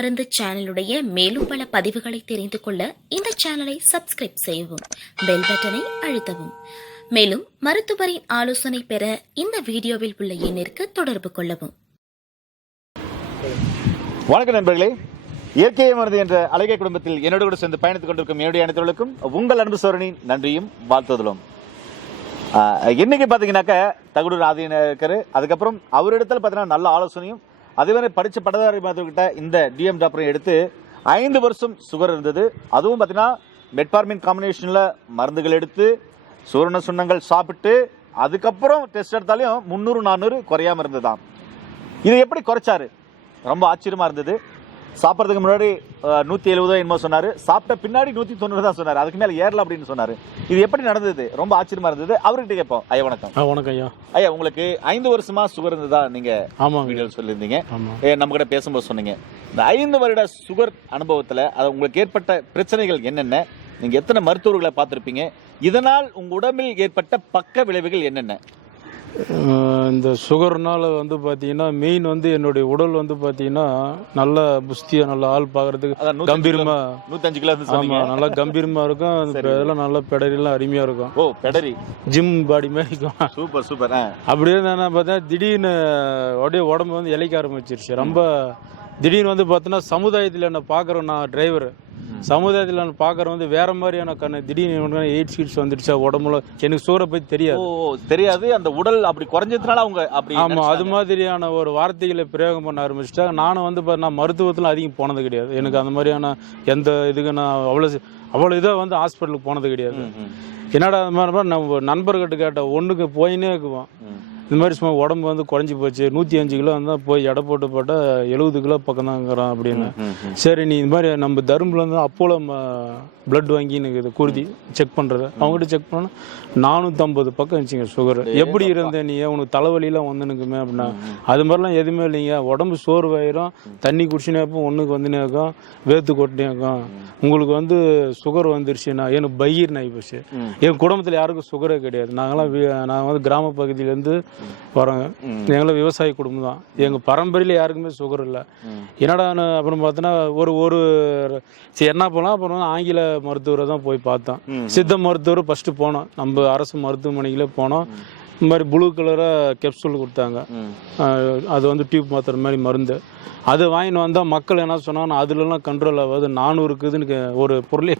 மருந்து சேனலுடைய மேலும் பல பதிவுகளை தெரிந்து கொள்ள இந்த சேனலை சப்ஸ்கிரைப் செய்யவும் பெல் பட்டனை அழுத்தவும். மேலும் மருத்துவரின் ஆலோசனை பெற இந்த வீடியோவில் உள்ள எண்ணிற்கு தொடர்பு கொள்ளவும். வணக்கம் நண்பர்களே. இயற்கை மருந்து என்ற அழகிய குடும்பத்தில் என்னோடு கூட சேர்ந்து பயணித்துக் கொண்டிருக்கும் என்னுடைய அனைத்தவர்களுக்கும் உங்கள் அன்பு சோரனின் நன்றியும் வாழ்த்துதலும். இன்னைக்கு பார்த்தீங்கன்னாக்க தகுடூர் ஆதீன இருக்காரு. அதுக்கப்புறம் அவரிடத்துல பார்த்தீங்கன்னா நல்ல ஆலோசனையும் அதுவரை படித்த பட்டதாரி மருத்துவர்கிட்ட இந்த டிஎம் டாக்டரை எடுத்து ஐந்து வருஷம் சுகர் இருந்தது. அதுவும் பார்த்தீங்கன்னா மெட்பார்மின் காம்பினேஷனில் மருந்துகள் எடுத்து சூரண சுண்ணங்கள் சாப்பிட்டு அதுக்கப்புறம் டெஸ்ட் எடுத்தாலையும் முந்நூறு நானூறு குறையாம இருந்ததுதான் இது எப்படி குறைச்சாரு? ரொம்ப ஆச்சரியமாக இருந்தது. சாப்பிட்றதுக்கு முன்னாடி நூற்றி எழுபதோ என்னமோ சொன்னார். சாப்பிட்ட பின்னாடி நூற்றி தொண்ணூறு தான் சொன்னார். அதுக்கு மேலே ஏறல அப்படின்னு சொன்னார். இது எப்படி நடந்தது? ரொம்ப ஆச்சரியமா இருந்தது. அவர்கிட்ட கேட்போம். ஐயா வணக்கம். வணக்கம் ஐயா. ஐயா உங்களுக்கு ஐந்து வருஷமா சுகர் இருந்ததா நீங்க ஆமாங்க. வீடியோவில் சொல்லியிருந்தீங்க. ஆமாம் நம்ம கிட்ட பேசும்போது சொன்னீங்க. இந்த ஐந்து வருட சுகர் அனுபவத்தில் அது உங்களுக்கு ஏற்பட்ட பிரச்சனைகள் என்னென்ன? நீங்க எத்தனை மருத்துவர்களை பார்த்துருப்பீங்க? இதனால் உங்க உடம்பில் ஏற்பட்ட பக்க விளைவுகள் என்னென்ன? இந்த சுகர்னால வந்து பார்த்தீங்கன்னா மெயின் வந்து என்னுடைய உடல் வந்து பார்த்தீங்கன்னா நல்ல புஸ்தியா நல்ல ஆள் பார்க்கறதுக்கு அதான் நூத்தஞ்சு கிலோ இருந்து ஆமா சொன்னீங்க நல்லா கம்பீரமா இருக்கும். இதெல்லாம் நல்ல பெடரிலாம் அருமையா இருக்கும். ஓ பெடரி. ஜிம் பாடி மாதிரி இருக்கும். Super super. அப்படியே நான் பார்த்தா திடீர்னு அப்படியே உடம்பு வந்து இளைக்க ஆரம்பிச்சிருச்சு. ரொம்ப திடீர்னு வந்து பார்த்தோன்னா சமுதாயத்தில் என்ன பார்க்குறேன் நான் டிரைவர் சமுதாயத்தில் நான் பார்க்குற வந்து வேற மாதிரியான கண்ணு. திடீர்னு எயிட் சீட்ஸ் வந்துடுச்சா உடம்புல. எனக்கு சூரை பற்றி தெரியாது. தெரியாது. அந்த உடல் அப்படி குறைஞ்சதுனால அவங்க அப்படி ஆமா அது. மாதிரியான ஒரு வார்த்தைகளை பிரயோகம் பண்ண ஆரம்பிச்சிட்டாங்க. நானும் வந்து நான் மருத்துவத்தில் அதிகம் போனது கிடையாது. எனக்கு அந்த மாதிரியான எந்த இதுக்கு நான் அவ்வளோ அவ்வளோ இதாக வந்து ஹாஸ்பிட்டலுக்கு போனது கிடையாது. என்னடா அது மாதிரி நம்ம நண்பர்கிட்ட கேட்ட ஒன்றுக்கு போயினே இருக்குவோம். இந்த மாதிரி சும்மா உடம்பு வந்து குறைஞ்சி போச்சு. நூற்றி அஞ்சு கிலோ வந்தால் போய் எடை போட்டு போட்டால் எழுபது கிலோ பக்கம் தாங்கிறான் அப்படின்னு. சரி நீ இந்த மாதிரி நம்ம தரும்பில் வந்து அப்போலோ பிளட் வாங்கி எனக்கு இது குருதி செக் பண்ணுறது அவங்ககிட்ட செக் பண்ணால் நானூற்றம்பது பக்கம் இருந்துச்சுங்க சுகர் எப்படி இருந்த நீ? உனக்கு தலைவலிலாம் வந்துனுக்குமே அப்படின்னா. அது மாதிரிலாம் எதுவுமே இல்லைங்க. உடம்பு சோர்வாயிரும். தண்ணி குடிச்சுனே இருக்கும் ஒன்றுக்கு வந்துனே இருக்கும் வேத்து கொட்டினே இருக்கும் உங்களுக்கு வந்து சுகர் வந்துருச்சுன்னா எனக்கு பயிர் நாய் போச்சு. ம். என் குடும்பத்தில் யாருக்கும் சுகரே கிடையாது. நாங்களாம் நான் வந்து கிராம பகுதியிலேருந்து வரோங்க. ம். எங்களாம் விவசாய குடும்பம் தான். எங்கள் பரம்பரையில் யாருக்குமே சுகர் இல்லை. ம். என்னடான்னு அப்புறம் பார்த்தோன்னா ஒரு ஒரு சரி என்ன பண்ணலாம் அப்புறம் ஆங்கில மருத்துவரை தான் போய் பார்த்தோம். சித்த மருத்துவர் ஃபஸ்ட்டு போனோம். நம்ம அரசு மருத்துவமனைகளே போனோம். இந்த மாதிரி ப்ளூ கலராக கெப்சூல் கொடுத்தாங்க. அது வந்து டியூப் மாத்திர மாதிரி மருந்து. அது வாங்கிட்டு வந்தால் மக்கள் என்ன சொன்னாங்கன்னா அதுலலாம் கண்ட்ரோல் ஆகாது. நானூறு இருக்குதுன்னு கே- ஒரு பொருளே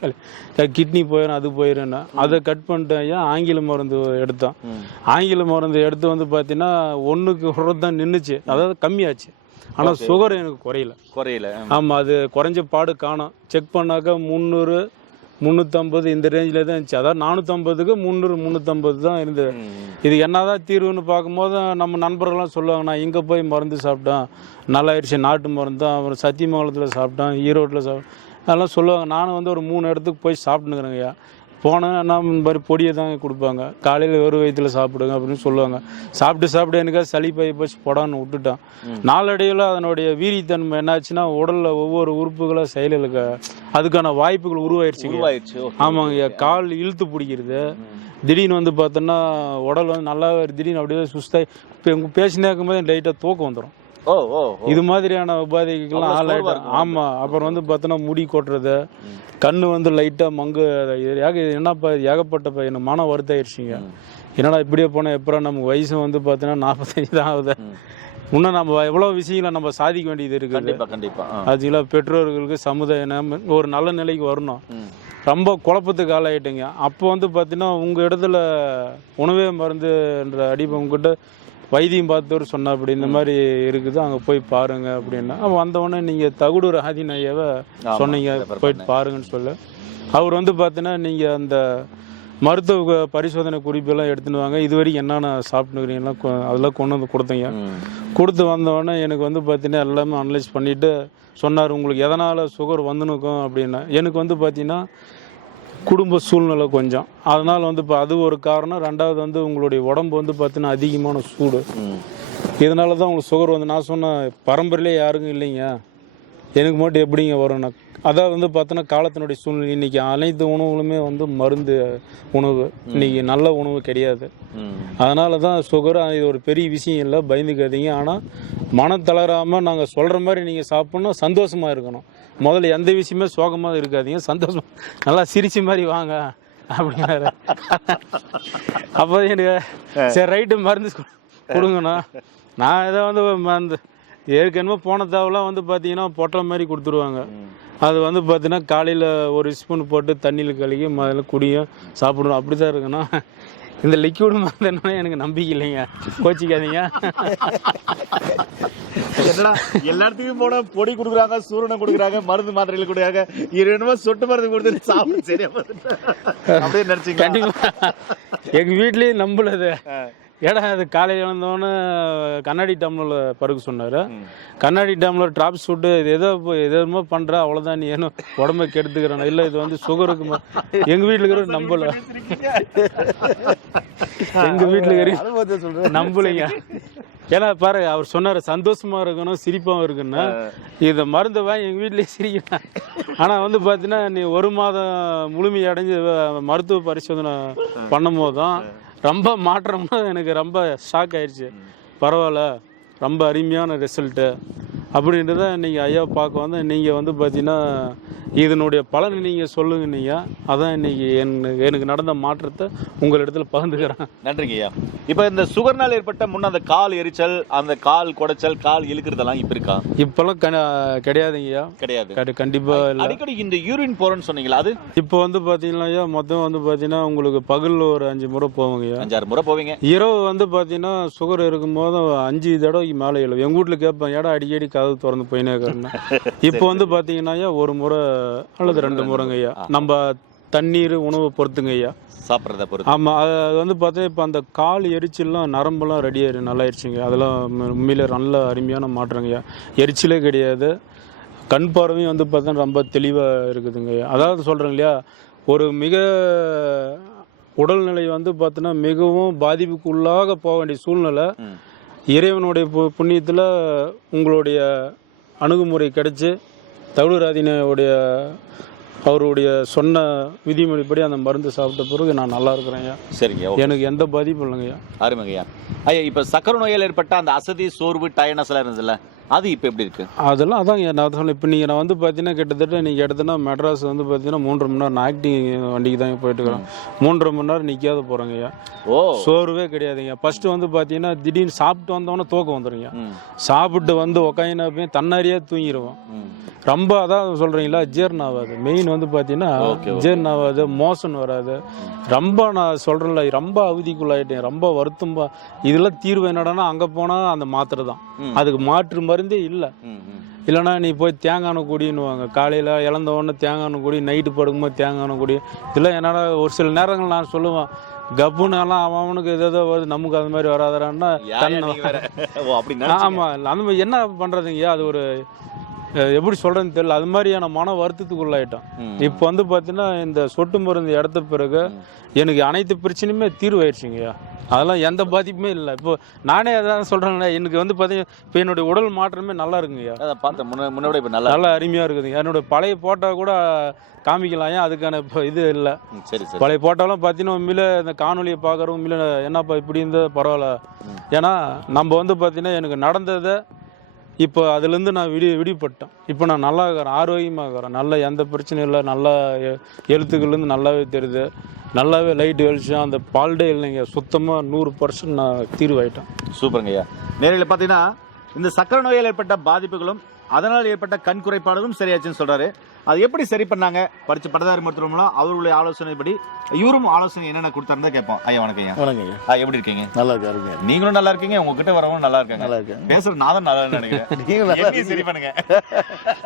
கிட்னி போயிடும் அது போயிடும்னா அதை கட் பண்ணிட்டு ஐயா ஆங்கில மருந்து எடுத்தோம். ம். ஆங்கில மருந்து எடுத்து வந்து பார்த்தீங்கன்னா ஒன்றுக்கு தான் நின்றுச்சு அதாவது கம்மியாச்சு. ஆனால் சுகர் எனக்கு குறையல. குறையல. ஆமாம் அது குறைஞ்ச பாடு காணோம். செக் பண்ணாக்கா முந்நூறு முந்நூற்றம்பது இந்த ரேஞ்சில் தான் இருந்துச்சு. அதாவது நானூற்றம்பதுக்கு முந்நூறு முந்நூற்றம்பது தான் இருந்தது. இது என்னதான் தீர்வுன்னு பார்க்கும்போது நம்ம நண்பர்கள்லாம் சொல்லுவாங்க நான் இங்கே போய் மருந்து சாப்பிட்டேன். நல்லாயிருச்சு. நாட்டு மருந்து அப்புறம் சத்தியமங்கலத்தில் சாப்பிட்டேன். ஈரோட்டில் சாப்பிட்டேன் அதெல்லாம் சொல்லுவாங்க. நானும் வந்து ஒரு மூணு இடத்துக்கு போய் சாப்பிட்டுக்கிறேங்கய்யா போனேன் நான் இந்த மாதிரி பொடியை தான் கொடுப்பாங்க. காலையில் வெறும் வயிற்றுல சாப்பிடுங்க அப்படின்னு சொல்லுவாங்க. சாப்பிட்டு சாப்பிட்டு எனக்கு சளி பை போச்சு போடான்னு விட்டுட்டேன். நாளடைவில் அதனுடைய வீரியத்தன்மை என்னாச்சுன்னா உடலில் ஒவ்வொரு உறுப்புகளும் செயலுக்கு அதுக்கான வாய்ப்புகள் உருவாயிருச்சு ஓ. ஆமாங்க கால் இழுத்து பிடிக்கிறது. திடீர்னு வந்து பார்த்தோன்னா உடல் வந்து நல்லா திடீர்னு அப்படியே சுஸ்தாய் இப்போ பேசினே இருக்கும்போது லைட்டாக தூக்கம் வந்துடும். இது மாதிரியான உபாதைகள்லாம் இருக்கும். ஆமாம் அப்புறம் வந்து பார்த்தோன்னா முடி கொட்டுறது கண்ணு வந்து லைட்டாக மங்கு ஏக என்னப்பா இது ஏகப்பட்ட ப- எனக்கு மன வருத்தம் ஆயிடுச்சுங்க என்னடா இப்படியே போனால் எப்பறம் நமக்கு வயசு வந்து பார்த்தீங்கன்னா நாற்பத்தஞ்சு தான் ஆகுது. இன்னும் நம்ம எவ்வளோ விஷயங்களை நம்ம சாதிக்க வேண்டியது இருக்குது. கண்டிப்பா கண்டிப்பா ஆ. அதுல பெற்றோர்களுக்கு சமுதாய நம்ம ஒரு நல்ல நிலைக்கு வரணும். ரொம்ப குழப்பத்துக்கு ஆளாயிட்டீங்க. அப்போ வந்து பார்த்தீங்கன்னா உங்கள் இடத்துல உணவே மருந்துன்ற அடிப்பை உங்ககிட்ட வைத்தியம் பார்த்தவர் சொன்னா அப்படி இந்த மாதிரி இருக்குது அங்கே போய் பாருங்க அப்படின்னா அவன் வந்தவொடனே நீங்கள் தகுடூர் ஆமா, சொன்னீங்க போயிட்டு பாருங்கன்னு சொல்ல. அவர் வந்து பார்த்தீங்கன்னா நீங்கள் அந்த மருத்துவ பரிசோதனை குறிப்பெல்லாம் எடுத்துன்னு வாங்க இது வரைக்கும் என்னென்ன சாப்பிட்டுக்கிறீங்களா அதெல்லாம் கொண்டு வந்து கொடுத்தீங்க. கொடுத்து வந்தவொடனே எனக்கு வந்து பார்த்தீங்கன்னா எல்லாமே அனலைஸ் பண்ணிவிட்டு சொன்னார் உங்களுக்கு எதனால் சுகர் வந்துனுக்கும் அப்படின்னா எனக்கு வந்து பார்த்தீங்கன்னா குடும்ப சூழ்நிலை கொஞ்சம். அதனால் வந்து இப்போ அது ஒரு காரணம். ரெண்டாவது வந்து உங்களுடைய உடம்பு வந்து பார்த்தீங்கன்னா அதிகமான சூடு. இதனால தான் உங்களுக்கு சுகர் வந்து நான் சொன்ன பரம்பரையிலே யாருக்கும் இல்லைங்க? எனக்கு மட்டும் எப்படிங்க வரும்னா அதாவது வந்து பார்த்தோன்னா காலத்தினுடைய சூழ்நிலை இன்னைக்கு அனைத்து உணவுகளுமே வந்து மருந்து உணவு. இன்னைக்கு நல்ல உணவு கிடையாது. அதனால தான் சுகர் இது ஒரு பெரிய விஷயம் இல்லை பயந்துக்காதீங்க. ஆனால் மனம் தளராமல் நாங்கள் சொல்கிற மாதிரி நீங்கள் சாப்பிட்ணும் சந்தோஷமாக இருக்கணும். முதல்ல எந்த விஷயமே சோகமாக இருக்காதீங்க. சந்தோஷம் நல்லா சிரிச்ச மாதிரி வாங்க. அப்படின்னாரு அப்போ எனக்கு சரி ரைட்டு மருந்து கொடுங்கண்ணா. நான் இதை வந்து மருந்து ஏற்கனவே போன தாவெல்லாம் வந்து பார்த்தீங்கன்னா பொட்டலை மாதிரி கொடுத்துருவாங்க. அது வந்து பார்த்தீங்கன்னா காலையில் ஒரு ஸ்பூன் போட்டு தண்ணியில் கழுகி முதல்ல குடியும் சாப்பிடணும். அப்படி தான் இருக்குண்ணா இந்த லிக்விட் மருந்து என்னன்னா எனக்கு நம்பிக்கை இல்லைங்க. கோச்சிக்காதீங்க. என்னடா எல்லா இடத்துக்கும் போனா பொடி கொடுக்குறாங்க சூரணம் கொடுக்குறாங்க மருந்து மாத்திரைகள் கொடுக்குறாங்க. என்னமோ சொட்டு மருந்து கொடுத்து சாப்பிட்டு சரியா. அப்படியே நினைச்சீங்க கண்டிப்பா. எங்க வீட்லயே நம்பலது ஏடா அது காலையில் எழுந்தோன்னே கண்ணாடி டம்ளரில் பருக்க சொன்னார். கண்ணாடி டம்ளர் ட்ராப்ஸ் விட்டு இது எதோ இப்போ எதோ பண்ணுற அவ்வளோதான் நீ ஏனோ உடம்ப கெடுத்துக்கிறேன் இல்லை இது வந்து சுகருக்கு ம- எங்க வீட்டில் இருக்கிற நம்பல. எங்க வீட்டில் இருக்கிற நம்பலைங்க. ஏன்னா பாரு அவர் சொன்னாரு சந்தோஷமா இருக்கணும் சிரிப்பாகவும் இருக்குன்னு. இதை மருந்து வாங்கி எங்கள் வீட்லேயே சிரிக்கிறேன் ஆனால் வந்து பார்த்தீங்கன்னா நீ ஒரு மாதம் முழுமை அடைஞ்சு வ- மருத்துவ பரிசோதனை பண்ணும் போதும் ரொம்ப மாற்றம்னா எனக்கு ரொம்ப ஷாக் ஆயிடுச்சு பரவாயில்ல. ரொம்ப அருமையான ரிசல்ட்டு அப்படின்றத நீங்கள் ஐயா பார்க்க வந்து நீங்கள் வந்து பார்த்தீங்கன்னா இதனுடைய பலனை நீங்கள் சொல்லுங்க நீங்கள் அதான் இன்னைக்கு எனக்கு எனக்கு நடந்த மாற்றத்தை உங்களிடத்துல பகிர்ந்துக்கிறேன். நன்றிங்க ஐயா. இப்ப இந்த சுகர்னால் ஏற்பட்ட முன்ன அந்த கால் எரிச்சல் அந்த கால் குடைச்சல் கால் இழுக்கிறதெல்லாம் இப்ப இருக்கா? இப்போல்லாம் கன கிடையாதுங்கய்யா. கிடையாது. கண்டி- கண்டிப்பா இல்லை. அடிக்கடி இந்த யூரின் போறேன்னு சொன்னீங்களா அது? இப்போ வந்து பார்த்தீங்கன்னா ஐயா மொத்தம் வந்து பார்த்தீங்கன்னா உங்களுக்கு பகல் ஒரு அஞ்சு முறை போவாங்கய்யா. அஞ்சாறு முறை போவீங்க. இரவு வந்து பார்த்தீங்கன்னா சுகர் இருக்கும்போது அஞ்சு தடவைக்கு மேலே எழுவும். எங்கள் வீட்டில் கேட்பேன் ஏடா அடிக்கடி கதவு திறந்து போயினே இருக்கிறேன்னா இப்போ வந்து பார்த்தீங்கன்னா ஐயா ஒரு முறை அல்லது ரெண்டு முறைங்க ஐயா. நம்ம தண்ணீர் உணவு பொறுத்துங்க ஐயா. சாப்பிட்றத பொறுத்து. ஆமாம் அது வந்து பார்த்தா இப்போ அந்த கால் எரிச்சல்லாம் நரம்பெல்லாம் ரெடி ஆயிரு நல்லாயிருச்சுங்க அதெல்லாம் உண்மை- உண்மையிலே நல்ல அருமையான மாற்றங்கய்யா எரிச்சலே கிடையாது. கண் பார்வையும் வந்து பார்த்தா ரொம்ப தெளிவாக இருக்குதுங்க அதாவது சொல்கிறேன் இல்லையா ஒரு மிக உடல்நிலை வந்து பார்த்தோன்னா மிகவும் பாதிப்புக்குள்ளாக போக வேண்டிய சூழ்நிலை. இறைவனுடைய பு- புண்ணியத்தில் உங்களுடைய அணுகுமுறை கிடைச்சி தவிடுராதினுடைய அவருடைய சொன்ன விதிமுறைப்படி அந்த மருந்து சாப்பிட்ட பிறகு நான் நல்லா இருக்கிறேன்யா சரிங்க ஓகே. எனக்கு எந்த பாதிப்பும் இல்லைங்கய்யா அருமைங்கய்யா ஐயா. இப்ப சக்கரை நோயால் ஏற்பட்ட அந்த அசதி சோர்வு டயர்னஸ் எல்லாம் இருந்ததுல்ல? அது இப்ப எப்படி இருக்கு? அதெல்லாம் அதான் நான் சொன்னேன். இப்போ நீங்கள் நான் வந்து பார்த்தீங்கன்னா கிட்டத்தட்ட நீங்கள் எடுத்தனா மெட்ராஸ் வந்து பார்த்தீங்கன்னா மூன்றரை மணி நேரம் ஆக்டிங் வண்டிக்கு தான் போயிட்டு இருக்கிறேன் மூன்றரை மணி நேரம் நிற்காத போகிறேங்கய்யா ஓ. சோர்வே கிடையாதுங்க ஃபஸ்ட்டு வந்து பார்த்தீங்கன்னா திடீர்னு சாப்பிட்டு வந்தோன்னே தூக்கம் வந்துடுங்க சாப்பிட்டு வந்து உக்காயினா போய் தன்னாரியாக தூங்கிடுவோம். ரொம்ப அதான் சொல்கிறீங்களா ஜீரணம் ஆகாது மெயின் வந்து பார்த்தீங்கன்னா. ஜீரணம் ஆகாது மோஷன் வராது. ரொம்ப நான் சொல்கிறேன்ல ரொம்ப அவதிக்குள்ளாயிட்டேன் ரொம்ப வருத்தம். பா- இதெல்லாம் தீர்வு என்னடான்னா அங்கே போனால் அந்த மாத்திரை தான். அதுக்கு மாற்று மருந்தே இல்லை. இல்லைன்னா நீ போய் தேங்காய் குடின்னுவாங்க. காலையில் இழந்த உடனே தேங்காய் குடி நைட்டு படுக்கும்போது தேங்காய் குடி. இதெல்லாம் என்னடா ஒரு சில நேரங்கள் நான் சொல்லுவேன் கப்புன்னு எல்லாம் அவன் அவனுக்கு எதோ வருது நமக்கு அது மாதிரி வராதரான்னா. ஆமா அந்த மாதிரி என்ன பண்றதுங்க? அது ஒரு எப்படி சொல்றதுன்னு தெரியல. அது மாதிரியான மன வருத்தத்துக்குள்ளாயிட்டோம் ம். இப்போ வந்து பார்த்தீங்கன்னா இந்த சொட்டு மருந்து எடுத்த பிறகு எனக்கு அனைத்து பிரச்சனையுமே தீர்வாயிருச்சுங்கய்யா. அதெல்லாம் எந்த பாதிப்புமே இல்லை. இப்போ நானே அதான் சொல்றேன்ல எனக்கு வந்து பார்த்தீங்கன்னா இப்போ என்னுடைய உடல் மாற்றமே நல்லா இருக்குங்கய்யா. அதான் பார்த்தேன் முன்ன முன்ன விட இப்ப நல்லா நல்லா அருமையா இருக்குதுங்க. என்னோட பழைய போட்டோ கூட காமிக்கலாம் ஏன் அதுக்கான இப்போ இது இல்லை. சரி சரி. பழைய போட்டோலாம் பார்த்தீங்கன்னா உண்மையில இந்த காணொலியை பார்க்குறவங்க உண்மையில என்னப்பா இப்படி இருந்தா பரவாயில்ல. ஏன்னா நம்ம வந்து பார்த்தீங்கன்னா எனக்கு நடந்ததை இப்போ அதுலேருந்து நான் விடி விடுபட்டேன். இப்போ நான் நல்லா இருக்கிறேன் ஆரோக்கியமாக இருக்கிறேன் நல்ல எந்த பிரச்சனையும் இல்லை. நல்லா எழுத்துக்கள்லேருந்து நல்லாவே தெரியுது. நல்லாவே லைட் வெளிச்சம். அந்த பால்டே இல்லைங்க. சுத்தமாக நூறு பர்சன்ட் நான் தீர்வாயிட்டேன். சூப்பருங்க ஐயா. நேரில் பார்த்தீங்கன்னா இந்த சக்கரை நோயால் ஏற்பட்ட பாதிப்புகளும் அதனால் ஏற்பட்ட கண் குறைபாடுகளும் சரியாச்சுன்னு சொல்கிறாரு அது எப்படி சரி பண்ணாங்க? படிச்ச பட்டதாரி மருத்துவ மூலம் அவர்களுடைய ஆலோசனைப்படி இவரும் ஆலோசனை என்னென்ன கொடுத்தாருந்தா கேட்போம். ஐயா வணக்கம் ஐயா. வணக்கம் ஐயா ஆ, எப்படி இருக்கீங்க? நல்லா இருக்கு அருமையா இருக்கு நீங்களும் நல்லா இருக்கீங்க உங்ககிட்ட வரவங்க நல்லா இருக்காங்க. நல்லா இருக்கேன் பேசுற நான் தான் நல்லா நினைக்கிறேன். இருக்கீங்க சரி பண்ணுங்க.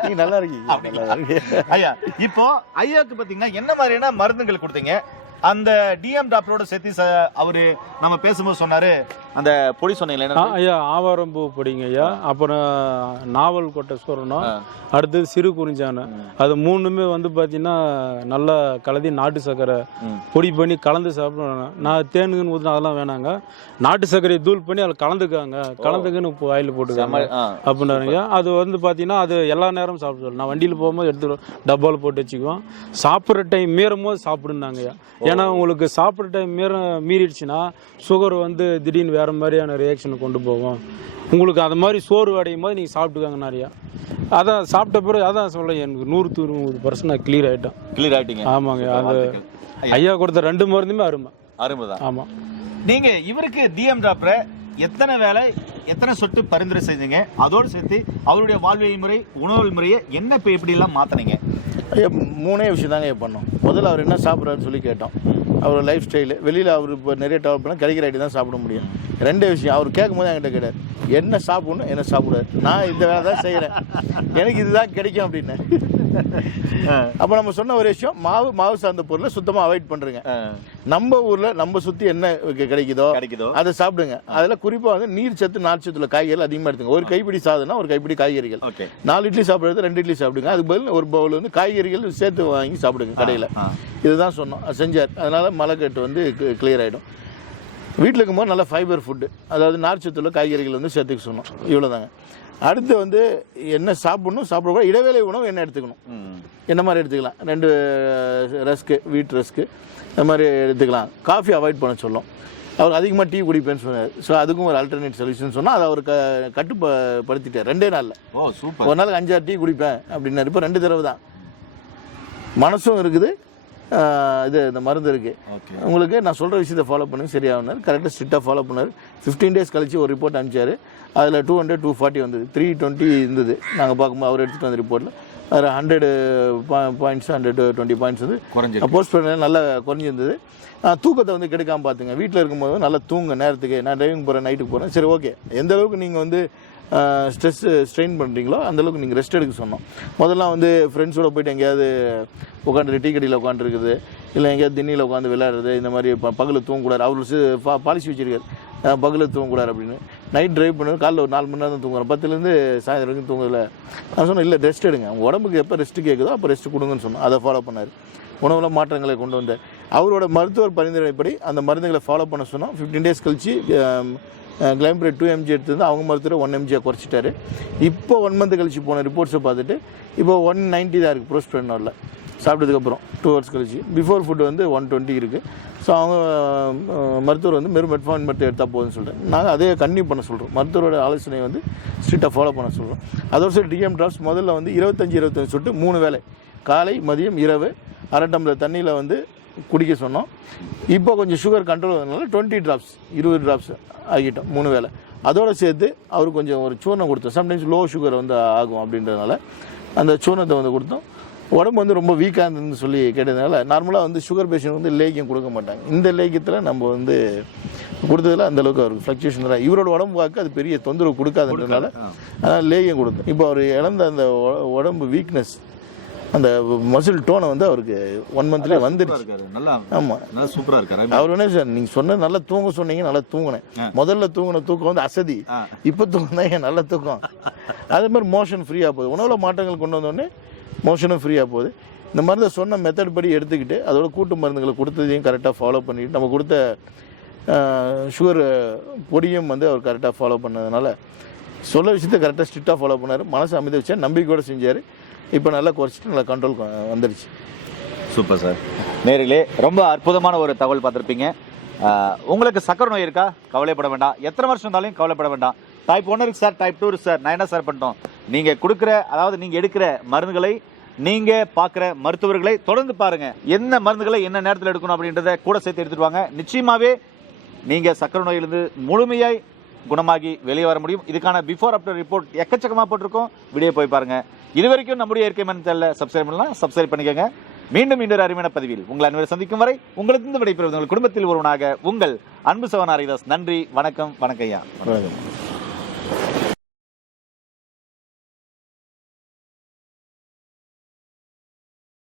நீங்க நல்லா இருக்கீங்க. ஐயா இப்போ ஐயாவுக்கு பாத்தீங்கன்னா என்ன மாதிரியான மருந்துகள் கொடுத்தீங்க? அந்த டிஎம் டாக்டரோட சேர்த்து அவரு நம்ம பேசும்போது சொன்னாரு அந்த பொடி சொன்னீங்களே ஐயா ஆவாரம்பூ பொடிங்க ஐயா அப்புறம் நாவல் கொட்டை சூரணம். அடுத்தது சிறு குறிஞ்சானை. அது மூணுமே வந்து பார்த்தீங்கன்னா நல்லா கலதி நாட்டு சர்க்கரை. பொடி பண்ணி கலந்து சாப்பிடணும். நான் தேனுக்குன்னு ஊற்றினா அதெல்லாம் வேணாங்க. நாட்டு சர்க்கரையை தூள் பண்ணி அதில் கலந்துக்காங்க. கலந்துக்குன்னு இப்போ வாயில் போட்டுக்காங்க. அப்படின்னாருங்க. அது வந்து பார்த்தீங்கன்னா அது எல்லா நேரமும் சாப்பிடுவோம் நான் வண்டியில் போகும்போது எடுத்து டப்பாவில் போட்டு வச்சுக்குவோம் சாப்பிட்ற டைம் மீறும் போது சாப்பிடுனாங்கய்யா ஏன்னா உங்களுக்கு சாப்பிட்ற டைம் மீற மீறிடுச்சுன்னா சுகர் வந்து திடீர்னு வேறு மாதிரியான ரியாக்ஷனை கொண்டு போகும் உங்களுக்கு அது மாதிரி சோறு அடையும் போது நீங்கள் சாப்பிட்டுக்காங்க நிறையா அதான் சாப்பிட்ட பிறகு அதான் சொல்ல எனக்கு நூறு நூறு பர்சன்ட் நான் கிளியர் ஆகிட்டேன் கிளியர் ஆயிட்டீங்க. ஆமாங்க அது. ஐயா கொடுத்த ரெண்டு மருந்துமே அருமை. அருமைதான் ஆமாம் நீங்க இவருக்கு டிஎம் டாக்டரை எத்தனை வேலை எத்தனை சொட்டு பரிந்துரை செஞ்சீங்க? அதோடு சேர்த்து அவருடைய வாழ்வியல் முறை உணவு முறையை என்ன இப்போ எப்படி எல்லாம் மாத்தினீங்க? ஐயா மூணே விஷயம் தாங்க ஐயா பண்ணோம். முதல்ல அவர் என்ன சாப்பிட்றாருன்னு சொல்லி கேட்டோம். அவர் லைஃப் ஸ்டைலு வெளியில் அவர் இப்போ நிறைய டெவலப் பண்ணால் கிடைக்கிற ஐட்டி தான் சாப்பிட முடியும். ரெண்டே விஷயம். அவர் கேட்கும்போது என்கிட்ட கேட்டார் என்ன சாப்பிடணும் என்ன சாப்பிடாது நான் இந்த வேலை தான் செய்கிறேன் எனக்கு இதுதான் கிடைக்கும் அப்படின்னு. அப்போ நம்ம சொன்ன ஒரு விஷயம் மாவு மாவு சார்ந்த பொருளை சுத்தமாக அவாய்ட் பண்ணுறேங்க நம்ம ஊரில் நம்ம சுற்றி என்ன கிடைக்குதோ கிடைக்குதோ? அதை சாப்பிடுங்க. அதில் குறிப்பாக வந்து நீர் சத்து நார் சத்துள்ள காய்கறிகள் அதிகமாக எடுத்துங்க. ஒரு கைப்பிடி சாதம்னா ஒரு கைப்பிடி காய்கறிகள். நாலு இட்லி சாப்பிட்றது ரெண்டு இட்லி சாப்பிடுங்க. அதுக்கு பதில் ஒரு பவுல் வந்து காய்கறிகள் சேர்த்து வாங்கி சாப்பிடுங்க கடையில். இதுதான் சொன்னோம். செஞ்சார். அதனால மலைக்கட்டு வந்து கிளியர் ஆகிடும் வீட்டில் இருக்கும்போது நல்ல ஃபைபர் ஃபுட்டு அதாவது நார்ச்சத்துள்ள காய்கறிகள் வந்து சேர்த்துக்க சொன்னோம். இவ்வளோதாங்க அடுத்து வந்து என்ன சாப்பிடணும் சாப்பிட இடைவேளை உணவு என்ன எடுத்துக்கணும். என்ன மாதிரி எடுத்துக்கலாம்? ரெண்டு ரஸ்க்கு வீட் ரஸ்க்கு இந்த மாதிரி எடுத்துக்கலாம். காஃபி அவாய்ட் பண்ண சொல்லும். அவர் அதிகமாக டீ குடிப்பேன்னு சொன்னார். ஸோ அதுக்கும் ஒரு ஆல்டர்னேட் சொல்யூஷன் சொன்னால் அதை அவர் க கட்டுப்படுத்திட்டார். ரெண்டே நாளில். ஓ சூப்பர். ஒரு நாளைக்கு அஞ்சாறு டீ குடிப்பேன் அப்படின்னாரு. இப்போ ரெண்டு தடவை தான் மனசும் இருக்குது இது இந்த மருந்து இருக்குது உங்களுக்கு நான் சொல்கிற விஷயத்தை ஃபாலோ பண்ணுங்க சரியாகுனார் கரெக்டாக ஸ்ட்ரிக்டாக ஃபாலோ பண்ணார். ஃபிஃப்டீன் டேஸ் கழிச்சு ஒரு ரிப்போர்ட் அனுப்பிச்சார். அதில் டூ ஹண்ட்ரட் டூ ஃபார்ட்டி வந்தது. த்ரீ டுவெண்ட்டி இருந்தது. நாங்கள் பார்க்கும்போது அவர் எடுத்துகிட்டு வந்த ரிப்போர்ட்டில் அதில் hundred points hundred twenty points வந்து குறைஞ்சிருக்கு. போஸ்ட் பண்ண நல்லா குறைஞ்சிருந்தது. தூக்கத்தை வந்து கெடுக்காம பார்த்துங்க. வீட்டில் இருக்கும்போது நல்லா தூங்க நேரத்துக்கு. நான் டிரைவிங் போகிறேன் நைட்டுக்கு போகிறேன் சரி ஓகே எந்த அளவுக்கு நீங்கள் வந்து ஸ்ட்ரெஸ் ஸ்ட்ரெயின் பண்ணுறீங்களோ அந்தளவுக்கு நீங்கள் ரெஸ்ட் எடுக்க சொன்னோம். முதல்ல வந்து ஃப்ரெண்ட்ஸோடு போயிட்டு எங்கேயாவது உட்காந்துட்டு டீ கடையில் உட்காந்துருக்குது இல்லை எங்கேயாவது திண்ணியில் உட்காந்து விளையாடுறது இந்த மாதிரி ப பகலில் தூங்கக்கூடாது. அவர் பாலிசி வச்சுருக்காரு. பகலில் தூங்கக்கூடாது அப்படின்னு. நைட் ட்ரைவ் பண்ணுறது காலைல ஒரு நாலு மணி நேரம் தான் தூங்குறோம். பத்துலேருந்து சாயந்தரம் வரைக்கும் தூங்கல நான் சொன்னேன் இல்லை ரெஸ்ட் எடுங்க. உங்கள் உடம்புக்கு எப்போ ரெஸ்ட் கேட்குதோ அப்போ ரெஸ்ட் கொடுங்கன்னு சொன்னோம். அதை ஃபாலோ பண்ணார். உணவில் மாற்றங்களை கொண்டு வந்தார். அவரோட மருத்துவர் பரிந்துரைப்படி அந்த மருந்துகளை ஃபாலோ பண்ண சொன்னோம். ஃபிஃப்டீன் டேஸ் கழிச்சு கிளைம்பரேட் டூ எம்ஜி எடுத்து அவங்க மருத்துவரை ஒன் எம்ஜியாக குறைச்சிட்டாரு. இப்போ ஒன் மந்த் கழிச்சு போன ரிப்போர்ட்ஸை பார்த்துட்டு இப்போ ஒன் நைன்ட்டி தான் இருக்குது ப்ரோஸ்ட்ரெனோரில் சாப்பிட்டதுக்கப்புறம் டூ ஹவர்ஸ் கழிச்சு. பிஃபோர் ஃபுட் வந்து ஒன் டுவெண்ட்டி இருக்குது ஸோ அவங்க um, uh, மருத்துவர் வந்து வெறும் மெட்ஃபான் மருத்துவ எடுத்தால் போதும்னு சொல்லிட்டு நாங்கள் அதே கன்டினியூ பண்ண சொல்கிறோம் மருத்துவரோட ஆலோசனை வந்து ஸ்ட்ரிக்டாக ஃபாலோ பண்ண சொல்கிறோம் அதோட சரி டிஎம் ட்ராப்ஸ் முதல்ல வந்து இருபத்தஞ்சி இருபத்தஞ்சு சொட்டு மூணு வேளை. காலை மதியம் இரவு அரை டம்ளர் தண்ணியில் வந்து குடிக்க சொன்னோம். இப்போ கொஞ்சம் சுகர் கண்ட்ரோல் வந்ததுனால டுவெண்ட்டி ட்ராப்ஸ் இருபது ட்ராப்ஸ் ஆகிட்டோம் மூணு வேளை. அதோட சேர்த்து அவர் கொஞ்சம் ஒரு சூர்ணம் கொடுத்தோம். சம்டைம்ஸ் லோ சுகர் வந்து ஆகும் அப்படின்றதுனால அந்த சூர்ணத்தை வந்து கொடுத்தோம். உடம்பு வந்து ரொம்ப வீக்காக இருந்ததுன்னு சொல்லி கேட்டதுனால நார்மலாக வந்து சுகர் பேஷண்ட் வந்து லேகியம் கொடுக்க மாட்டாங்க. இந்த லேகியத்தில் நம்ம வந்து கொடுத்ததுல அந்த அளவுக்கு அவருக்கு ஃப்ளக்சுவேஷன் தான் இவரோட உடம்பு வாக்கு அது பெரிய தொந்தரவு கொடுக்காதுன்றதுனால அதனால் லேகியம் கொடுத்தோம். இப்போ அவர் இழந்த அந்த உடம்பு வீக்னஸ் அந்த மசில் டோனை வந்து அவருக்கு ஒன் மந்த்லேயே வந்துடுச்சு. ஆமாம் நல்லா சூப்பரா இருக்காரு. அவர் என்ன சார் நீங்கள் சொன்ன நல்லா தூங்க சொன்னீங்க நல்லா தூங்கினேன். முதல்ல தூங்கின தூக்கம் வந்து அசதி. இப்போ தூக்கம் தான் ஏன் நல்ல தூக்கம்? அதே மாதிரி மோஷன் ஃப்ரீயாக போகுது. உணவில் மாற்றங்கள் கொண்டு வந்தோடனே மோஷனும் ஃப்ரீயாக போகுது. இந்த மருந்தை சொன்ன மெத்தட் படி எடுத்துக்கிட்டு அதோட கூட்டு மருந்துகளை கொடுத்ததையும் கரெக்டாக ஃபாலோ பண்ணிட்டு நம்ம கொடுத்த சுகர் பொடியும் வந்து அவர் கரெக்டாக ஃபாலோ பண்ணதுனால சொல்ல விஷயத்தை கரெக்டாக ஸ்ட்ரிக்டாக ஃபாலோ பண்ணார். மனசு அமைதி வச்சா நம்பிக்கையோடு செஞ்சார். இப்போ நல்லா குறைச்சிட்டு நல்லா கண்ட்ரோல் வந்துடுச்சு சூப்பர் சார் நேரிலே ரொம்ப அற்புதமான ஒரு தகவல் பார்த்துருப்பீங்க. உங்களுக்கு சக்கரை நோய் இருக்கா? கவலைப்பட வேண்டாம். எத்தனை வருஷம் இருந்தாலும் கவலைப்பட வேண்டாம். டைப் ஒன்று இருக்கு சார் டைப் டூ இருக்கு சார் நான் என்ன சார் பண்ணிட்டோம்? நீங்கள் கொடுக்குற அதாவது நீங்கள் எடுக்கிற மருந்துகளை நீங்கள் பார்க்குற மருத்துவர்களை தொடர்ந்து பாருங்கள் என்ன மருந்துகளை என்ன நேரத்தில் எடுக்கணும் அப்படின்றத கூட சேர்த்து எடுத்துட்டு வாங்க. நிச்சயமாகவே நீங்கள் சக்கரை நோயிலிருந்து முழுமையாய் குணமாகி வெளியே வர முடியும். இதுக்கான பிஃபோர் ஆஃப்டர் ரிப்போர்ட் எக்கச்சக்கமாக போட்டிருக்கோம். வீடியோ போய் பாருங்கள் இது வரைக்கும் நம்முடைய இயற்கை மன் தெரியல சப்ஸ்கிரைப் பண்ணலாம் சப்ஸ்கிரைப் பண்ணிக்கோங்க. மீண்டும் இன்னொரு அருமையான பதிவில் உங்கள் அனைவரை சந்திக்கும் வரை உங்களுக்கு விடைபெறுவது உங்கள் குடும்பத்தில் ஒருவனாக உங்கள் அன்பு சவன் ஹரிதாஸ். நன்றி வணக்கம் வணக்கம் ஐயா. வணக்கம்.